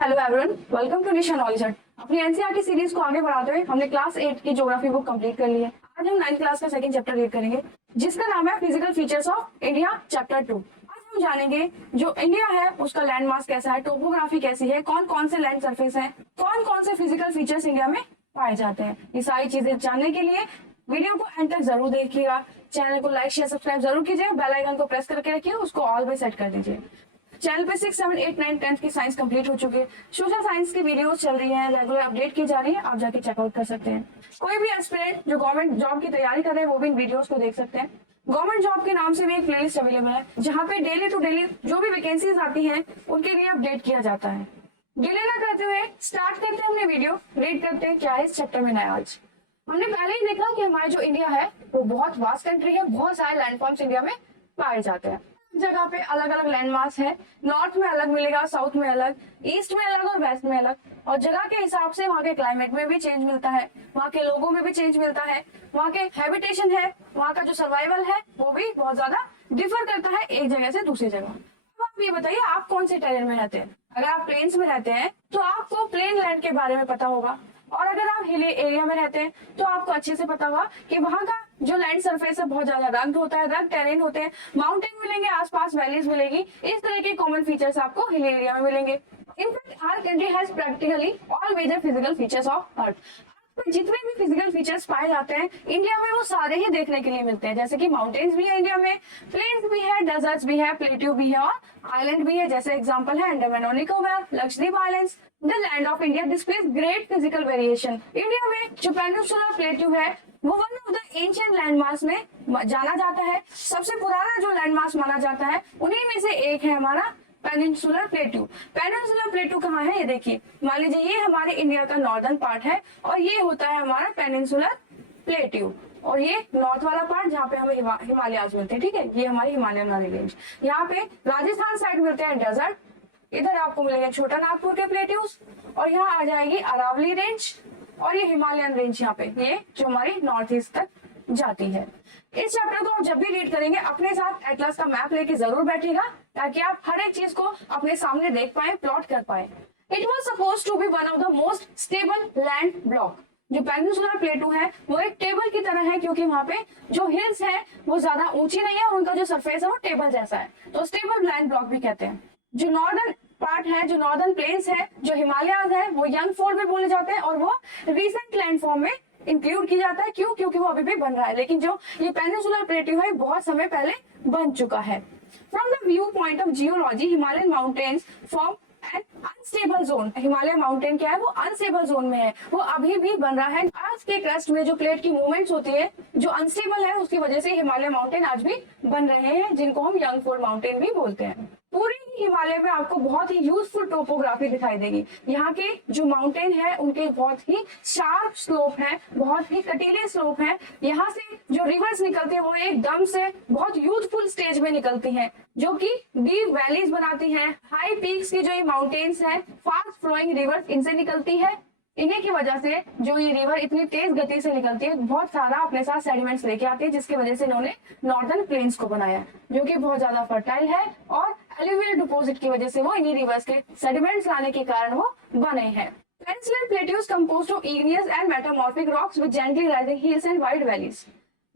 Hello everyone, welcome to Nisha knowledge hut. अपनी NCERT series को आगे बढ़ाते हुए हमने क्लास 8 की ज्योग्राफी बुक कंप्लीट कर ली है। आज हम 9th क्लास का सेकंड चैप्टर रीड करेंगे, जिसका नाम है physical features of India chapter 2। आज हम जानेंगे जो इंडिया है उसका लैंड मास कैसा है, टोपोग्राफी कैसी है, कौन कौन से लैंड सरफेस है, कौन कौन से फिजिकल फीचर्स इंडिया में पाए जाते हैं। ये सारी चीजें जानने के लिए वीडियो को एंड तक जरूर देखिएगा। चैनल को लाइक शेयर सब्सक्राइब जरूर कीजिए, बेल आइकन को प्रेस करके रखिए, उसको ऑल पे सेट कर दीजिए। चैनल पे 6, 7, 8, 9, 10 की साइंस कंप्लीट हो चुकी है। सोशल साइंस की वीडियोस चल रही हैं, रेगुलर अपडेट की जा रही है, आप जाके चेकआउट कर सकते हैं। कोई भी एस्पिरेंट जो गवर्नमेंट जॉब की तैयारी कर रहे हैं वो भी इन वीडियोस को देख सकते हैं। गवर्नमेंट जॉब के नाम से भी एक प्लेलिस्ट अवेलेबल है, जहाँ पे डेली टू डेली जो भी वैकेंसीज आती हैं उनके लिए अपडेट किया जाता है। डिले ना करते हुए स्टार्ट करते हैं अपने वीडियो, रीड करते हैं क्या है इस चैप्टर में नया। आज हमने पहले ही देखा कि हमारी जो इंडिया है वो बहुत वास्ट कंट्री है, बहुत सारे लैंडफॉर्म्स इंडिया में पाए जाते हैं। जगह पे अलग अलग लैंडमार्क्स है, नॉर्थ में अलग मिलेगा, साउथ में अलग, ईस्ट में अलग और वेस्ट में अलग। और जगह के हिसाब से वहाँ के क्लाइमेट में भी चेंज मिलता है, वहाँ के लोगों में भी चेंज मिलता है, वहाँ के हैबिटेशन है, वहाँ का जो सर्वाइवल है वो भी बहुत ज्यादा डिफर करता है एक जगह से दूसरी जगह। अब आप ये बताइए, आप कौन से टेरेन में रहते हैं। अगर आप प्लेन्स में रहते हैं तो आपको प्लेन लैंड के बारे में पता होगा, और अगर आप हिली एरिया में रहते हैं तो आपको अच्छे से पता होगा कि वहाँ का जो लैंड सरफेस है बहुत ज्यादा रग्ड होता है, रग्ड टेरेन होते हैं, माउंटेन मिलेंगे, आसपास वैलीज मिलेगी, इस तरह के कॉमन फीचर्स आपको हिली एरिया में मिलेंगे। In fact our country has practically all major physical features of earth. जितने भी फिजिकल फीचर्स पाए जाते हैं इंडिया में वो सारे ही देखने के लिए मिलते हैं, जैसे कि माउंटेन्स भी है इंडिया में, प्लेन्स भी है, डेजर्ट्स भी है, प्लेट्यू भी है और आइलैंड भी है। जैसे एग्जांपल है अंडमान और Nicobar, Lakshadweep islands. The land of India displace great physical variation. India में जो पेनिनसुलर प्लेट्यू है वो one of the ancient landmarks में जाना जाता है। सबसे पुराना जो लैंडमार्क माना जाता है उन्हीं में से एक है हमारा पेनिनसुलर प्लेट्यू। पेनिनसुलर प्लेट्यू कहाँ है ये देखिए, मान लीजिए ये हमारे इंडिया का नॉर्दर्न पार्ट है और ये होता है हमारा पेनिनसुलर प्लेट्यू, और ये नॉर्थ वाला पार्ट जहाँ पे हमें हिमालयाज मिलते हैं, ठीक है, ये हमारी हिमालयन वाली रेंज। यहाँ पे राजस्थान साइड मिलते हैं डेजर्ट, इधर आपको मिलेंगे छोटा नागपुर के प्लेट्यूज, और यहाँ आ जाएगी अरावली रेंज, और ये हिमालयन रेंज यहाँ पे, ये जो हमारी नॉर्थ ईस्ट तक जाती है। इस चैप्टर को आप जब भी रीड करेंगे अपने साथ एटलस का मैप लेके जरूर बैठिएगा, ताकि आप हर एक चीज को अपने सामने देख पाए, प्लॉट कर पाए। It was suppose to be one of the most stable land block. जो पेनिनसुलर प्लेटू है वो एक टेबल की तरह है, क्योंकि वहाँ पे जो हिल्स है वो ज्यादा ऊंची नहीं है, उनका जो सरफेस है वो टेबल जैसा है, तो स्टेबल लैंड ब्लॉक भी कहते हैं। जो नॉर्दर्न पार्ट है, जो नॉर्दर्न प्लेन्स है, जो हिमालयाज है, वो यंग फोल्ड में बोले जाते हैं और वो रिसेंट लैंडफॉर्म में इंक्लूड किया जाता है। क्यों? क्योंकि वो अभी भी बन रहा है, लेकिन जो ये पेनिनसुलर प्लेट्यू है बहुत समय पहले बन चुका है। From the view point of geology, Himalayan mountains form an unstable zone. Himalaya mountain क्या है, वो अनस्टेबल जोन में है, वो अभी भी बन रहा है। आज के क्रस्ट में जो प्लेट की मूवमेंट्स होती है जो अनस्टेबल है, उसकी वजह से हिमालय माउंटेन आज भी बन रहे हैं, जिनको हम यंग फोल्ड माउंटेन भी बोलते हैं। पूरी हिमालय में आपको बहुत ही यूजफुल टोपोग्राफी दिखाई देगी। यहाँ के जो माउंटेन है उनके बहुत ही शार्प स्लोप है, बहुत ही कटीले स्लोप है। यहाँ से जो रिवर्स निकलती है वो एकदम से बहुत यूथफुल स्टेज में निकलती हैं, जो कि डीप वैलीज बनाती हैं। हाई पीक्स की जो ये माउंटेन्स हैं, फास्ट फ्लोइंग रिवर्स इनसे निकलती है। इन्हीं की वजह से जो ये रिवर इतनी तेज गति से निकलती है, बहुत सारा अपने साथ सेडिमेंट्स लेके आती है, जिसकी वजह से इन्होंने नॉर्दर्न प्लेन्स को बनाया, जो कि बहुत ज्यादा फर्टाइल है, और एलुवियल डिपॉजिट की वजह से वो इन्हीं रिवर्स के सेडिमेंट्स लाने के कारण वो बने हैं। Peninsular plateaus composed of igneous and metamorphic rocks with gently rising hills and wide valleys.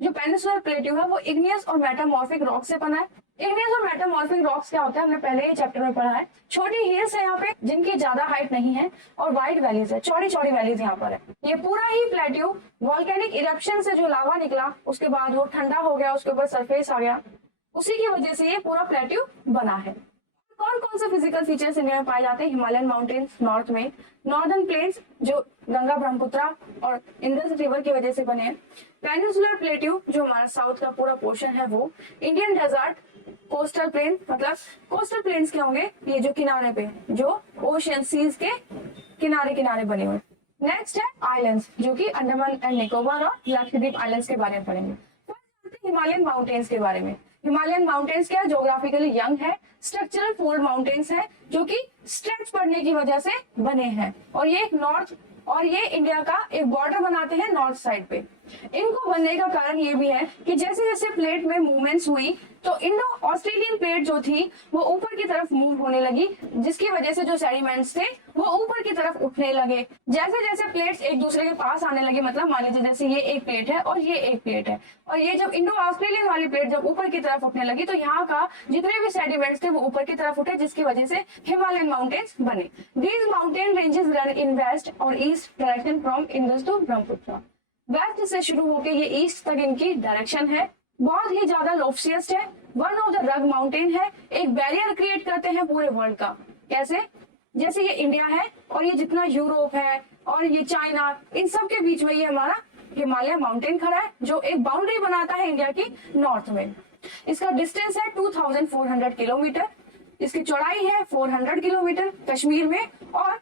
जो पेनिनसुलर प्लेट्यू है वो इग्नियस और मेटामॉर्फिक रॉक से बना है। इग्नियस और मेटामॉर्फिक रॉक्स क्या होता है, हमने पहले ही चैप्टर में पढ़ा है। छोटी हिल्स है यहाँ पे जिनकी ज्यादा हाइट नहीं है, और वाइड वैलीज है, चौड़ी चौड़ी वैलीज यहाँ पर है। ये पूरा ही प्लेट्यू वॉल्केनिक इरप्शन से जो लावा निकला उसके बाद वो ठंडा हो गया, उसके ऊपर सरफेस आ गया, उसी की वजह से ये पूरा प्लेट्यू बना है। कौन कौन से फिजिकल फीचर्स इंडिया में पाए जाते हैं? हिमालयन माउंटेन्स नॉर्थ में, नॉर्दर्न प्लेन्स जो गंगा ब्रह्मपुत्रा और इंडस रिवर की वजह से बने हैं, पेनिनसुलर प्लेट्यू जो हमारा साउथ का पूरा पोर्शन है वो, इंडियन डेजर्ट, कोस्टल प्लेन, मतलब कोस्टल प्लेन्स क्या होंगे, ये जो किनारे पे जो ओशियन सीज के किनारे किनारे बने हुए। नेक्स्ट है आइलैंड्स, जो कि अंडमान एंड निकोबार और लक्षद्वीप आइलैंड्स के बारे में पढ़ेंगे। हिमालयन माउंटेन्स के बारे में, हिमालयन माउंटेन्स क्या जोग्राफिकली यंग है, स्ट्रक्चरल फोल्ड माउंटेन्स है, जो कि स्ट्रेच पड़ने की वजह से बने हैं, और ये एक नॉर्थ, और ये इंडिया का एक बॉर्डर बनाते हैं नॉर्थ साइड पे। इनको बनने का कारण ये भी है कि जैसे जैसे प्लेट में मूवमेंट्स हुई तो इंडो ऑस्ट्रेलियन प्लेट जो थी वो ऊपर की तरफ मूव होने लगी, जिसकी वजह से जो सेडिमेंट्स थे वो ऊपर की तरफ उठने लगे। जैसे जैसे प्लेट्स एक दूसरे के पास आने लगे, मतलब मान लीजिए जैसे ये एक प्लेट है और ये एक प्लेट है, और ये जब इंडो ऑस्ट्रेलियन वाली प्लेट जब ऊपर की तरफ उठने लगी तो यहाँ का जितने भी सेडिमेंट्स थे वो ऊपर की तरफ उठे, जिसकी वजह से हिमालयन माउंटेन्स बने। These mountain ranges run in west और east direction from Indus to Brahmaputra. West से शुरू होकर ये ईस्ट तक इनकी डायरेक्शन है। बहुत ही ज्यादा लोफ्सियस्ट है, one of the rug mountain है, एक बैरियर क्रिएट करते हैं पूरे वर्ल्ड का। कैसे? जैसे ये इंडिया है और ये जितना यूरोप है और ये चाइना, इन सब के बीच में ये हमारा हिमालय माउंटेन खड़ा है जो एक बाउंड्री बनाता है इंडिया की नॉर्थ में। इसका डिस्टेंस है 2400 किलोमीटर, इसकी चौड़ाई है 400 किलोमीटर कश्मीर में, और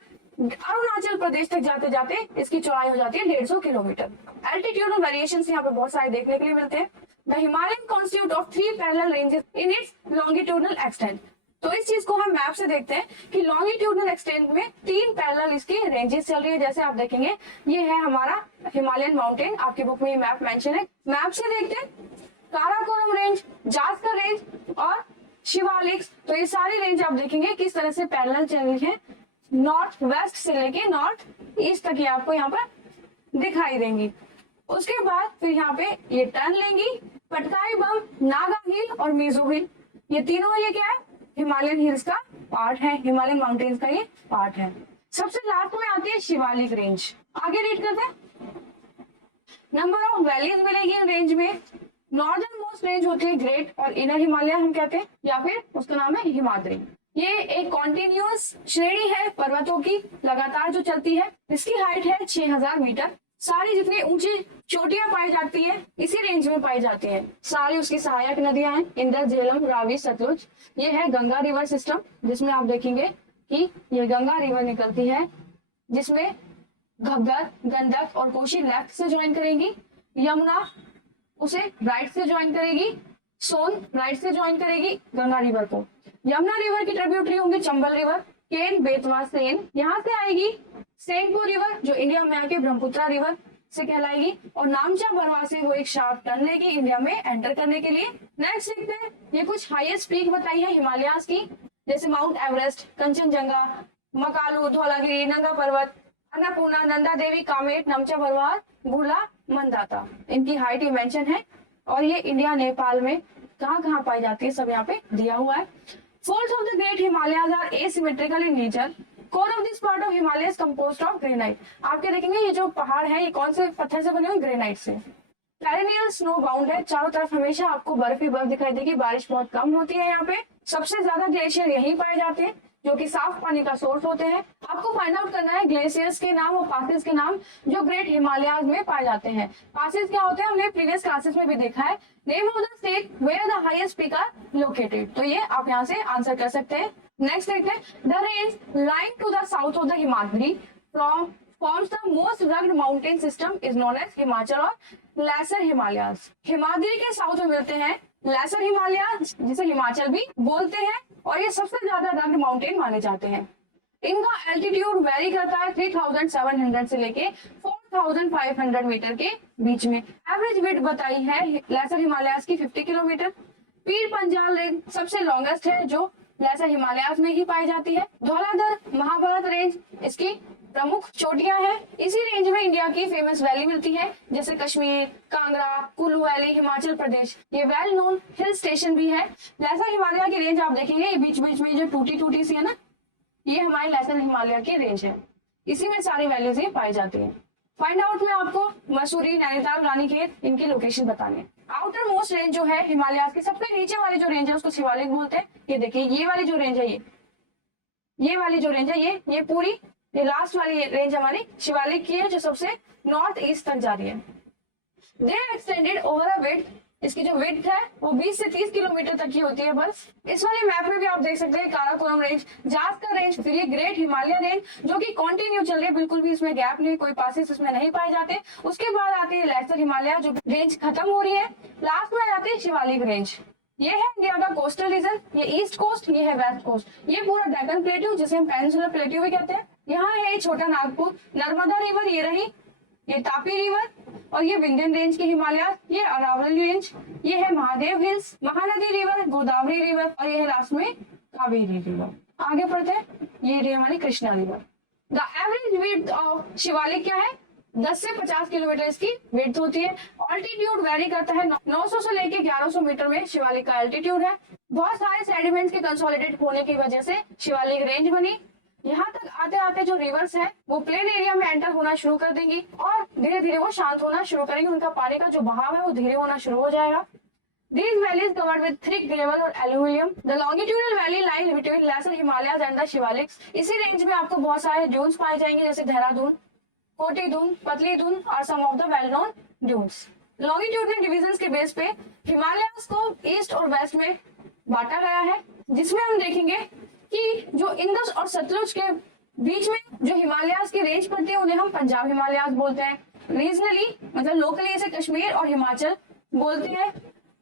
अरुणाचल प्रदेश तक जाते जाते इसकी चौड़ाई हो जाती है 150 किलोमीटर। एल्टीट्यूडल वेरिएशंस यहाँ पे बहुत सारे देखने के लिए मिलते हैं। The Himalayan constitute of 3 parallel ranges in its longitudinal extent. तो इस चीज को हम मैप से देखते हैं कि लॉन्गिट्यूडनल एक्सटेंट में 3 पैरेलल इसकी रेंजेस चल रही है। जैसे आप देखेंगे ये है हमारा हिमालयन माउंटेन, आपकी बुक में ये मैप मेंशन है। मैप से देखते हैं काराकोरम रेंज, जास्कर रेंज और शिवालिक्स। तो ये सारी रेंज आप देखेंगे किस तरह से पैरेलल चल रही है, नॉर्थ वेस्ट से लेके नॉर्थ ईस्ट तक ये आपको यहाँ पर दिखाई देंगी। उसके बाद फिर यहाँ पे ये टर्न लेंगी, पटकाई बम, नागा हिल और मिजो हिल, ये तीनों ये क्या है, हिमालयन हिल्स का पार्ट है, हिमालयन माउंटेन्स का ये पार्ट है। सबसे लास्ट में आती है शिवालिक रेंज। आगे रीड करते हैं। नंबर ऑफ वैलीज मिलेगी इन रेंज में। नॉर्दर्न मोस्ट रेंज होती है ग्रेट और इनर हिमालय हम कहते हैं, या फिर उसका नाम है हिमाद्री। ये एक कॉन्टिन्यूअस श्रेणी है पर्वतों की लगातार जो चलती है। इसकी हाइट है 6000 मीटर। सारी जितनी ऊंची चोटियां पाई जाती है इसी रेंज में पाई जाती हैं। सारी उसकी सहायक नदियां हैं, इंदर, झेलम, रावी, सतलुज। ये है गंगा रिवर सिस्टम, जिसमें आप देखेंगे कि ये गंगा रिवर निकलती है, जिसमें घग्गर, गंडक और कोशी लेफ्ट से ज्वाइन करेंगी, यमुना उसे राइट से ज्वाइन करेगी, सोन राइट से ज्वाइन करेगी गंगा रिवर को। यमुना रिवर की ट्रिब्यूटरी होंगी चंबल रिवर, केन, बेतवा, सेन। यहाँ से आएगी सेनपुर रिवर जो इंडिया में आके ब्रह्मपुत्र रिवर से कहलाएगी, और नामचा बरवा से वो एक शार्प टर्न लेगी इंडिया में एंटर करने के लिए। नेक्स्ट देखते हैं, ये कुछ हाईएस्ट पीक बताई है हिमालयाज की, जैसे माउंट एवरेस्ट, कंचनजंगा, मकालू, धौलागिरी, नंगा पर्वत, अन्नपूर्णा, नंदा देवी, कामेट, नमचा बरवार, भूला, मंदाता। इनकी हाइट ही मेंशन है, और ये इंडिया नेपाल में कहाँ कहाँ पाई जाती है सब यहाँ पे दिया हुआ है। Folds of the Great Himalayas are asymmetrical in nature. Core of this part of Himalaya is composed of granite. आपके देखेंगे ये जो पहाड़ है ये कौन से पत्थर से बने हुए, ग्रेनाइट से। पेरिनियल स्नो बाउंड है, चारों तरफ हमेशा आपको बर्फ ही बर्फ दिखाई देगी, बारिश बहुत कम होती है यहाँ पे। सबसे ज्यादा ग्लेशियर यहीं पाए जाते हैं जो कि साफ पानी का सोर्स होते हैं। आपको फाइंड आउट करना है ग्लेशियर्स के नाम और पासेस के नाम जो ग्रेट हिमालयाज में पाए जाते हैं। पासेस क्या होते हैं हमने प्रीवियस क्लासेस में भी देखा है। Name of the state where the highest peak are located, तो ये आप यहाँ से आंसर कर सकते हैं। नेक्स्ट देखते हैं, the range lying to the south of the Himadri from forms the most rugged mountain system is known as Himachal और लेसर हिमालयाज। हिमाद्री के साउथ में मिलते हैं लेसर हिमालयाज, जिसे हिमाचल भी बोलते हैं, और ये सबसे ज्यादा रग्ड माउंटेन माने जाते हैं। इनका एल्टीट्यूड वेरी करता है 3700 से लेके 4500 मीटर के बीच में। एवरेज विड्थ बताई है लेसर हिमालयाज की 50 किलोमीटर। पीर पंजाल रेंज सबसे लॉन्गेस्ट है जो लेसर हिमालयाज में ही पाई जाती है। धौलाधर महाभारत रेंज इसकी प्रमुख चोटियां हैं। इसी रेंज में इंडिया की फेमस वैली मिलती है, जैसे कश्मीर, कांगड़ा, कुल्लू वैली, हिमाचल प्रदेश। ये वेल नोन हिल स्टेशन भी है। लेसर हिमालय की रेंज आप देखेंगे ये बीच बीच में जो टूटी टूटी सी है ना, ये हमारी लेसर हिमालय की रेंज है। इसी में सारी वैल्यूज ये पाई जाती है। फाइंड आउट में आपको मसूरी, नैनीताल, रानीखेत इनकी लोकेशन बताने। आउटर मोस्ट रेंज जो है हिमालय की सबसे नीचे वाली जो रेंज है उसको शिवालिक बोलते हैं। ये देखिए ये वाली जो रेंज है, ये वाली जो रेंज है ये पूरी, ये लास्ट वाली रेंज हमारी शिवालिक की है जो सबसे नॉर्थ ईस्ट तक जा रही है। They extended over a width, इसकी जो विड्थ है वो 20 से 30 किलोमीटर तक की होती है बस। इस वाले मैप में भी आप देख सकते हैं काराकोरम रेंज, जास्कर रेंज, फिर ये ग्रेट हिमालय रेंज जो कि कंटिन्यू चल रही है, बिल्कुल भी इसमें गैप नहीं, कोई पासेस इसमें नहीं पाए जाते। उसके बाद आती है लेसर हिमालय जो रेंज खत्म हो रही है। लास्ट में आती है शिवालिक रेंज। ये है इंडिया का कोस्टल रीजन, ये ईस्ट कोस्ट, ये है वेस्ट कोस्ट, ये पूरा डेक्कन प्लेट्यू जिसे हम पेनिनसुलर प्लेट्यू भी कहते हैं। यहाँ है छोटा नागपुर, नर्मदा रिवर ये रही, ये तापी रिवर, और ये विंध्यन रेंज के हिमालय, ये अरावली रेंज, ये है Mahadev hills, Mahanadi river, Godavari river, और ये है लास्ट में कावेरी रिवर। आगे पढ़ते हैं, ये रही हमारी Krishna river. The average width of Shivalik क्या है, 10 से 50 किलोमीटर इसकी विड्थ होती है। ऑल्टीट्यूड वेरी करता है, 900 से लेके 1100 मीटर में शिवालिक का एल्टीट्यूड है। बहुत सारे सेडिमेंट्स के कंसोलिडेट होने की वजह से शिवालिक रेंज बनी। यहाँ तक आते आते जो रिवर्स है वो प्लेन एरिया में एंटर होना शुरू कर देंगी और धीरे धीरे वो शांत होना शुरू करेंगी, उनका पानी का जो बहाव है वो धीरे होना शुरू हो जाएगा। These valleys covered with thick gravel और alluvium. The longitudinal valley lies between lesser Himalayas and the Shivaliks. इसी रेंज में आपको बहुत सारे ड्यून्स पाए जाएंगे, जैसे देहरादून, कोटी दून, पतली दून और some of the well known duns. Longitudinal divisions के बेस पे हिमालयास को ईस्ट और वेस्ट में बांटा गया है, जिसमें हम देखेंगे कि जो इंदस और सतलुज के बीच में जो हिमालयास की रेंज पड़ती है उन्हें हम पंजाब हिमालयास बोलते हैं। रीजनली मतलब लोकली इसे कश्मीर और हिमाचल बोलते हैं।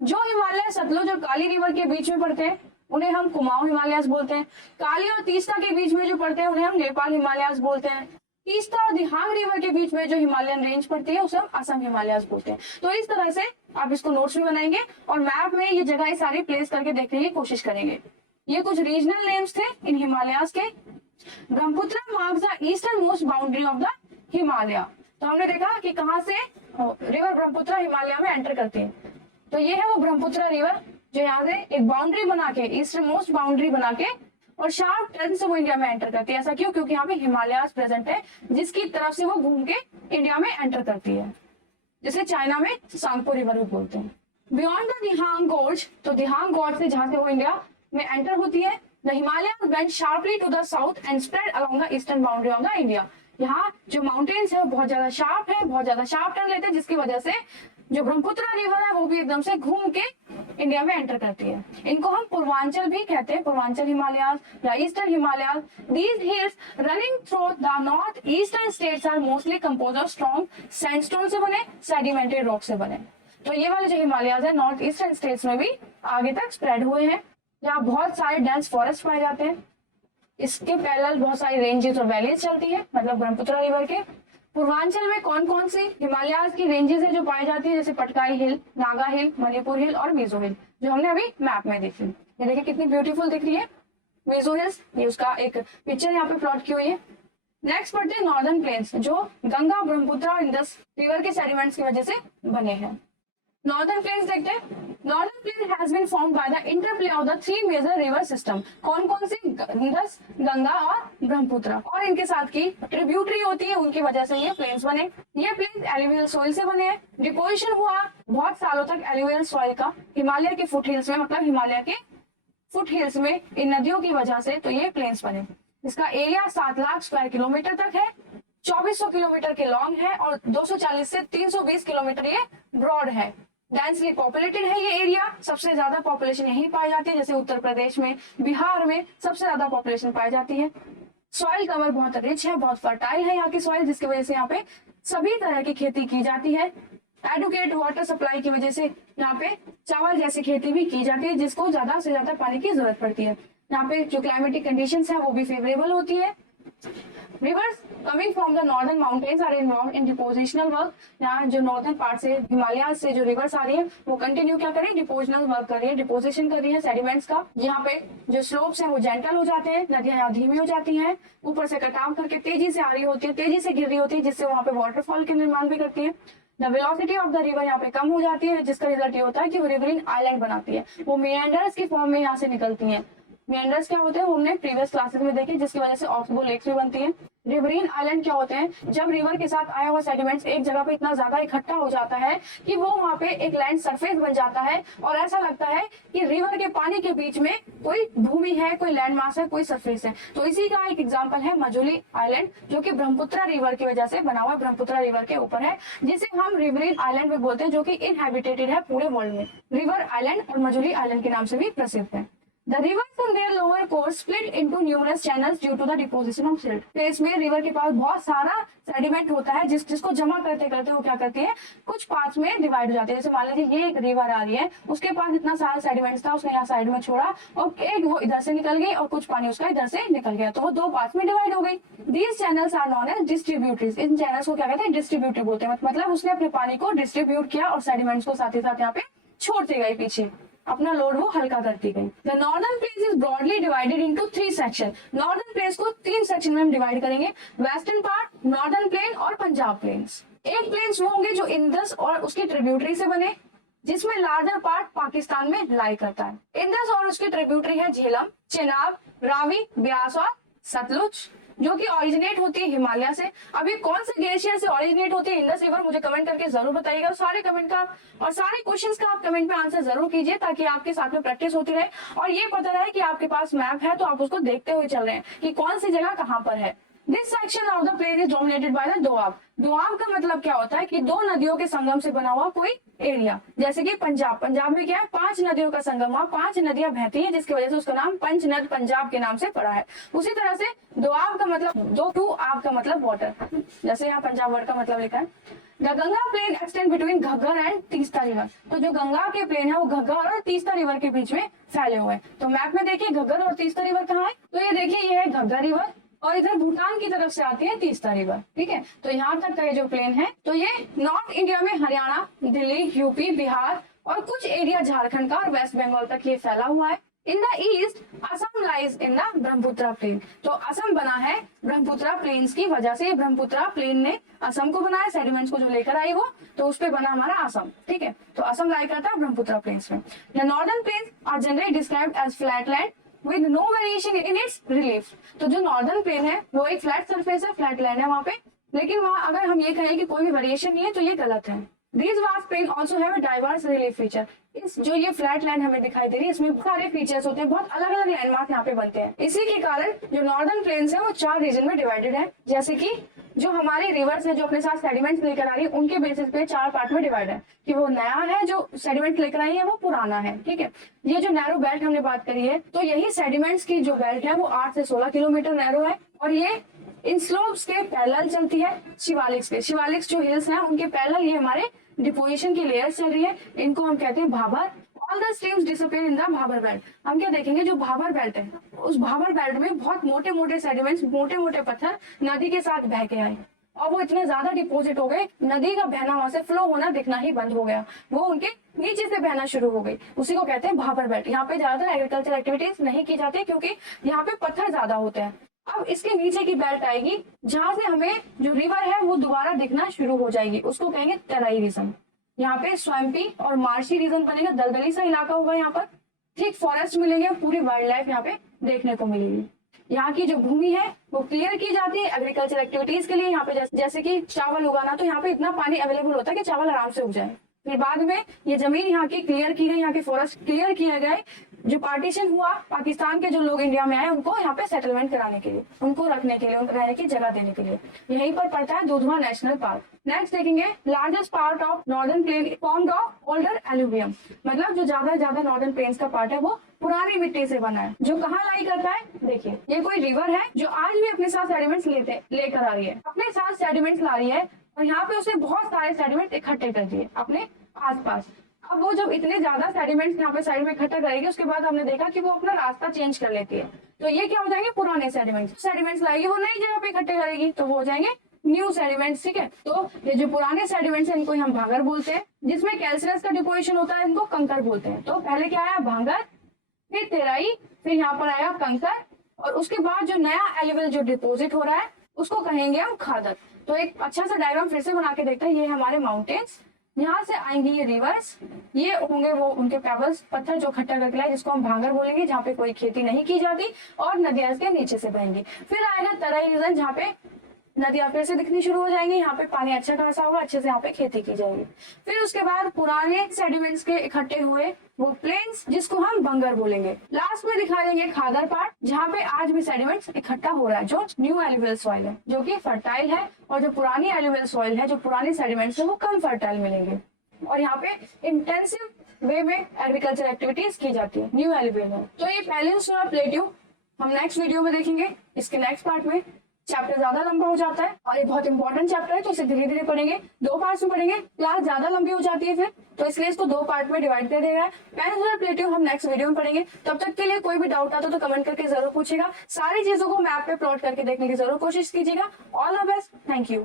जो हिमालय सतलुज और काली रिवर के बीच में पड़ते हैं उन्हें हम कुमाऊं हिमालयास बोलते हैं। काली और तीस्ता के बीच में जो पड़ते हैं उन्हें हम नेपाल हिमालयास बोलते हैं। तीस्ता और दिहांग रिवर के बीच में जो हिमालयन रेंज पड़ती है उसे हम असम हिमालयास बोलते हैं। तो इस तरह से आप इसको नोट्स में बनाएंगे और मैप में ये जगह सारी प्लेस करके देखने की कोशिश करेंगे। ये कुछ रीजनल नेम्स थे इन हिमालयास के। Brahmaputra marks the eastern most boundary of the Himalaya. तो हमने देखा कि कहाँ से रिवर ब्रह्मपुत्र हिमालय में एंटर करती है। तो ये है वो ब्रह्मपुत्र रिवर जो यहाँ से एक बाउंड्री बना के, ईस्टर्न मोस्ट बाउंड्री बना के और शार्प टर्न से वो इंडिया में एंटर करती है। ऐसा क्यों? क्योंकि यहाँ पे हिमालयास प्रेजेंट है जिसकी तरफ से वो घूम के इंडिया में एंटर करती है, जिसे चाइना में सांगपो रिवर भी बोलते हैं। बियॉन्ड द दिहांग गोर्ज, तो दिहांग गोर्ज से जहाँ से वो इंडिया में एंटर होती है, the Himalaya bend sharply to the south and spread along the eastern boundary of the India. यहाँ जो माउंटेन्स है वो बहुत ज्यादा शार्प है, बहुत ज्यादा शार्प टर्न लेते हैं, जिसकी वजह से जो ब्रह्मपुत्र रिवर है वो भी एकदम से घूम के इंडिया में एंटर करती है। इनको हम पूर्वांचल भी कहते हैं, पूर्वांचल हिमालयास या eastern Himalayas. These hills running through the north eastern states are mostly compose of strong sandstone से बने, सेडिमेंटेड रॉक से बने। तो ये वाले जो हिमालयास है नॉर्थ ईस्टर्न स्टेट्स में भी आगे तक स्प्रेड हुए हैं, जहाँ बहुत सारे डेंस फॉरेस्ट पाए जाते हैं। इसके पैरेलल बहुत सारी रेंजेस और वैलीज चलती है, मतलब ब्रह्मपुत्र रिवर के। पूर्वांचल में कौन कौन सी हिमालयास की रेंजेस है जो पाई जाती है, जैसे पटकाई हिल, नागा हिल, मणिपुर हिल और मिजो हिल, जो हमने अभी मैप में देखी। ये देखिए कितनी ब्यूटीफुल दिख रही है मिजो हिल्स, ये उसका एक पिक्चर यहाँ पे प्लॉट की हुई है। नेक्स्ट पढ़ते हैं नॉर्दर्न प्लेन्स, जो गंगा, ब्रह्मपुत्र और इंडस रिवर के सेडिमेंट्स की वजह से बने हैं। नॉर्दर्न प्लेन्स देखते हैं। Northern plain has been formed by the interplay of the three major river system. कौन कौन सी? इंडस, गंगा और ब्रह्मपुत्र, और इनके साथ की ट्रिब्यूटरी होती है, उनकी वजह से ये प्लेन्स बने। ये प्लेन्स एलुवियल सॉइल से बने हैं। डिपोजिशन हुआ बहुत सालों तक एलुवियल सॉइल का हिमालय के फुट हिल्स में, मतलब हिमालय के फुट हिल्स में इन नदियों की वजह से, तो ये प्लेन्स बने। इसका एरिया 7 लाख स्क्वायर किलोमीटर तक है, 2400 किलोमीटर के लॉन्ग है और 240 से 320 किलोमीटर ये ब्रॉड है। डेंसली पॉपुलेटेड है ये एरिया, सबसे ज्यादा पॉपुलेशन यहीं पाई जाती है, जैसे उत्तर प्रदेश में, बिहार में सबसे ज्यादा पॉपुलेशन पाई जाती है। सॉइल कवर बहुत रिच है, बहुत फर्टाइल है यहाँ की सॉइल, जिसकी वजह से यहाँ पे सभी तरह की खेती की जाती है। एडुकेट वाटर सप्लाई की वजह से यहाँ पे चावल जैसी खेती भी की जाती है, जिसको ज्यादा से ज्यादा पानी की जरूरत पड़ती है। यहाँ पे जो क्लाइमेटिक कंडीशंस है वो भी फेवरेबल होती है। Rivers coming from the northern mountains are involved in depositional work। यहाँ जो नॉर्दर्न पार्ट से, हिमालय से जो रिवर्स आ रही है वो कंटिन्यू क्या करें, डिपोजिशनल वर्क कर रही है, डिपोजिशन कर रही है सेडिमेंट्स का। यहाँ पे जो स्लोप्स हैं वो जेंटल हो जाते हैं, नदियां यहाँ धीमी हो जाती हैं, ऊपर से कटाव करके तेजी से आ रही होती है, तेजी से गिर रही होती है, जिससे वहाँ पे वाटरफॉल के निर्माण भी करती है। The velocity of the river यहाँ पे कम हो जाती है, जिसका रिजल्ट ये होता है कि वो रिवरिन आइलैंड बनाती है, वो मेंडर्स की फॉर्म में यहाँ से निकलती है। मेंडर्स क्या होते हैं वो हमने प्रीवियस क्लासेस में देखे, जिसकी वजह से ऑक्सबो लेक्स भी बनती है। रिवरीन आइलैंड क्या होते हैं? जब रिवर के साथ आया हुआ सेडिमेंट्स एक जगह पे इतना ज्यादा इकट्ठा हो जाता है कि वो वहाँ पे एक लैंड सरफेस बन जाता है और ऐसा लगता है कि रिवर के पानी के बीच में कोई भूमि है, कोई लैंड मास है, कोई सरफेस है। तो इसी का एक एग्जांपल है मजुली आइलैंड, जो कि ब्रह्मपुत्र रिवर की वजह से बना हुआ ब्रह्मपुत्र रिवर के ऊपर है, जिसे हम रिवरीन आइलैंड भी बोलते हैं, जो कि इनहेबिटेटेड है पूरे वर्ल्ड में। रिवर आइलैंड और मजुली आइलैंड के नाम से भी प्रसिद्ध है। The rivers in their lower course split into numerous channels due to the deposition of silt. तो इसमें रिवर के पास बहुत सारा सेडिमेंट होता है जिसको जमा करते करते वो क्या करती है, कुछ पार्ट्स में डिवाइड हो जाते हैं। जैसे मान लीजिए ये एक रिवर आ रही है, उसके पास इतना सारा सेडिमेंट्स था, उसने यहाँ साइड में छोड़ा और एक वो इधर से निकल गई और कुछ पानी उसका इधर से निकल गया, तो वो दो पार्ट्स में डिवाइड हो गई। These channels are known as distributaries. In channels को क्या कहते हैं, डिस्ट्रीब्यूटर बोलते हैं। मतलब उसने अपने पानी को डिस्ट्रीब्यूट किया और सेडिमेंट्स को साथ ही साथ यहाँ पे छोड़ते गए, पीछे अपना लोड वो हल्का करती गई। The northern planes is broadly divided into 3 section. Northern plains को 3 सेक्शन में हम डिवाइड करेंगे, वेस्टर्न पार्ट, नॉर्दर्न प्लेन और पंजाब प्लेन्स। एक प्लेन्स वो होंगे जो इंडस और उसके ट्रिब्यूटरी से बने, जिसमें लार्जर पार्ट पाकिस्तान में लाई करता है। इंडस और उसके ट्रिब्यूटरी है झेलम, चेनाब, रावी, ब्यास और सतलुज, जो कि ऑरिजिनेट होती है हिमालय से। अभी कौन से ग्लेशियर से ऑरिजिनेट होती है इंडस रिवर, मुझे कमेंट करके जरूर बताइएगा। सारे कमेंट का और सारे क्वेश्चंस का आप कमेंट में आंसर जरूर कीजिए, ताकि आपके साथ में प्रैक्टिस होती रहे और ये पता रहे कि आपके पास मैप है तो आप उसको देखते हुए चल रहे हैं कि कौन सी जगह कहाँ पर है। This section of the plain is dominated by the doab. Doab का मतलब क्या होता है कि दो नदियों के संगम से बना हुआ कोई एरिया। जैसे कि पंजाब में क्या है, 5 नदियों का संगम, वहाँ 5 नदियां बहती है, जिसकी वजह से उसका नाम पंचनद पंजाब के नाम से पड़ा है। उसी तरह से दोआब का मतलब दो आब का मतलब वाटर, जैसे यहाँ पंजाब वर्ड का मतलब लिखा है। The Ganga plain extend between Ghaggar and Teesta river. तो जो गंगा के प्लेन है वो घग्गर और तीस्ता रिवर के बीच में फैले हुए हैं। तो मैप में देखिए घग्गर और तीस्ता रिवर कहाँ है, तो ये देखिए ये है घग्गर रिवर और इधर भूटान की तरफ से आती है तीस्ता रिवर। ठीक है, तो यहाँ तक का ये जो प्लेन है, तो ये नॉर्थ इंडिया में हरियाणा, दिल्ली, यूपी, बिहार और कुछ एरिया झारखंड का और वेस्ट बंगाल तक ये फैला हुआ है। In the east Assam lies in the Brahmaputra plain. तो असम बना है ब्रह्मपुत्र प्लेन्स की वजह से। ब्रह्मपुत्र प्लेन ने असम को बनाया, सेडिमेंट्स को जो लेकर आई वो, तो उस पे बना हमारा असम। ठीक है, तो असम लाई करता है ब्रह्मपुत्र प्लेन्स में। The northern plains are generally described as flat land with no variation in its relief. तो जो नॉर्दर्न प्लेन है वो एक फ्लैट सरफेस है, फ्लैट लैंड है वहाँ पे, लेकिन वहाँ अगर हम ये कहें कि कोई भी वेरिएशन नहीं है तो ये गलत है। These vast plains also have a diverse relief feature. इस जो ये फ्लैट लैंड हमें दिखाई दे रही है, इसमें बहुत सारे फीचर्स होते हैं, बहुत अलग अलग लैंडमार्क यहाँ पे बनते हैं। इसी के कारण जो नॉर्दर्न प्लेन्स है वो 4 रीजन में डिवाइडेड है। जैसे कि जो हमारी रिवर्स है जो अपने साथ सेडिमेंट्स लेकर आ रही है, उनके बेसिस पे 4 पार्ट में डिवाइड है कि वो नया है, जो सेडिमेंट लेकर आई है वो पुराना है। ठीक है, ये जो नैरो बेल्ट हमने बात करी है, तो यही सेडिमेंट्स की जो बेल्ट है वो 8 से 16 किलोमीटर नैरो है और ये इन स्लोप्स के पैरेलल चलती है शिवालिक्स पे। शिवालिक्स जो हिल्स हैं उनके पैरेलल ये हमारे डिपोजिशन की लेयर्स चल रही है, इनको हम कहते हैं Bhabar. All the streams disappear in the Bhabar belt. हम क्या देखेंगे, जो भाबर बेल्ट है उस भाबर बेल्ट में बहुत मोटे मोटे सेडिमेंट्स, मोटे मोटे पत्थर नदी के साथ बह के आए और वो इतने ज्यादा डिपोजिट हो गए, नदी का बहना वहां से फ्लो होना दिखना ही बंद हो गया, वो उनके नीचे से बहना शुरू हो गई। उसी को कहते हैं भाबर बेल्ट। यहाँ पे ज्यादातर एग्रीकल्चर एक्टिविटीज नहीं की जाती क्योंकि यहाँ पे पत्थर ज्यादा होते हैं। अब इसके नीचे की बेल्ट आएगी जहां से हमें जो रिवर है वो दोबारा दिखना शुरू हो जाएगी, उसको कहेंगे तराई रीजन। यहाँ पे स्वैम्पी और मार्शी रीजन बनेगा, दलदली सा इलाका होगा यहाँ पर। ठीक फॉरेस्ट मिलेंगे, पूरी वाइल्ड लाइफ यहाँ पे देखने को मिलेगी। यहाँ की जो भूमि है वो क्लियर की जाती है एग्रीकल्चर एक्टिविटीज के लिए। यहाँ पे जैसे कि चावल उगाना, तो यहाँ पे इतना पानी अवेलेबल होता है कि चावल आराम से उग जाए। फिर बाद में ये जमीन यहाँ की क्लियर की गई, यहाँ के फॉरेस्ट क्लियर किए गए। जो पार्टीशन हुआ, पाकिस्तान के जो लोग इंडिया में आए उनको यहाँ पे सेटलमेंट कराने के लिए, उनको रखने के लिए, उनको रहने की जगह देने के लिए। यहीं पर पड़ता है दुधवा नेशनल पार्क। नेक्स्ट देखेंगे largest part of northern plain formed of older alluvium. मतलब जो ज्यादा नॉर्दर्न प्लेन्स का पार्ट है वो पुरानी मिट्टी से बना है। जो कहाँ लाई करता है, देखिए ये कोई रिवर है जो आज भी अपने साथ सेडिमेंट्स लेकर आ रही है, अपने साथ सेडिमेंट्स ला रही है और यहाँ पे उसने बहुत सारे सेडिमेंट इकट्ठे कर दिए अपने आसपास। अब वो जब इतने ज्यादा सेडिमेंट्स यहाँ पे साइड में इकट्ठा करेगी, उसके बाद हमने देखा कि वो अपना रास्ता चेंज कर लेती है। तो ये क्या हो जाएंगे, पुराने सेडिमेंट्स लाएगी, वो नई जगह पे इकट्ठे करेगी तो वो हो जाएंगे न्यू सेडिमेंट्स। ठीक है, तो ये जो पुराने सेडिमेंट्स है इनको हम भांगर बोलते हैं, जिसमें कैल्शियस का डिपोजिशन होता है, इनको कंकर बोलते हैं। तो पहले क्या आया, भांगर, फिर तेराई, फिर यहाँ पर आया कंकर और उसके बाद जो नया एलिवल जो डिपोजिट हो रहा है उसको कहेंगे हम खादर। तो एक अच्छा सा डायग्राम फिर से बना के देखते हैं। ये हमारे माउंटेन्स, यहाँ से आएंगी ये रिवर्स, ये होंगे वो उनके पेबल्स, पत्थर जो इकट्ठा करके लाए, जिसको हम भांगर बोलेंगे, जहाँ पे कोई खेती नहीं की जाती और नदियां इसके नीचे से बहेंगी। फिर आएगा तराई रीजन, जहाँ पे नदियां फिर से दिखनी शुरू हो जाएंगी, यहाँ पे पानी अच्छा खासा होगा, अच्छे से यहाँ पे खेती की जाएगी। फिर उसके बाद पुराने सेडिमेंट्स के इकट्ठे हुए वो प्लेन्स, जिसको हम बंगर बोलेंगे। लास्ट में दिखा देंगे खादर पार्ट, जहाँ पे आज भी सेडिमेंट्स इकट्ठा हो रहा है, जो न्यू एलुवियल सॉइल है, जो कि फर्टाइल है, और जो पुरानी एलुवियल सॉइल है, जो पुरानी सेडिमेंट्स है, वो कम फर्टाइल मिलेंगे। और यहाँ पे इंटेंसिव वे में एग्रीकल्चर एक्टिविटीज की जाती है न्यू एलिवेल में। तो ये पेनिनसुलर प्लेट्यू हम नेक्स्ट वीडियो में देखेंगे। इसके नेक्स्ट पार्ट में चैप्टर ज्यादा लंबा हो जाता है और ये बहुत इंपॉर्टेंट चैप्टर है, तो इसे धीरे धीरे पढ़ेंगे, 2 पार्ट्स में पढ़ेंगे। क्लास ज्यादा लंबी हो जाती है फिर, तो इसलिए इसको 2 पार्ट में डिवाइड कर दिया है। पेनिनसुलर प्लेट्यू हम नेक्स्ट वीडियो में पढ़ेंगे। तब तक के लिए कोई भी डाउट आता तो कमेंट करके जरूर पूछेगा। सारी चीजों को मैप पे प्लॉट करके देखने की जरूर कोशिश कीजिएगा। All the best, thank you.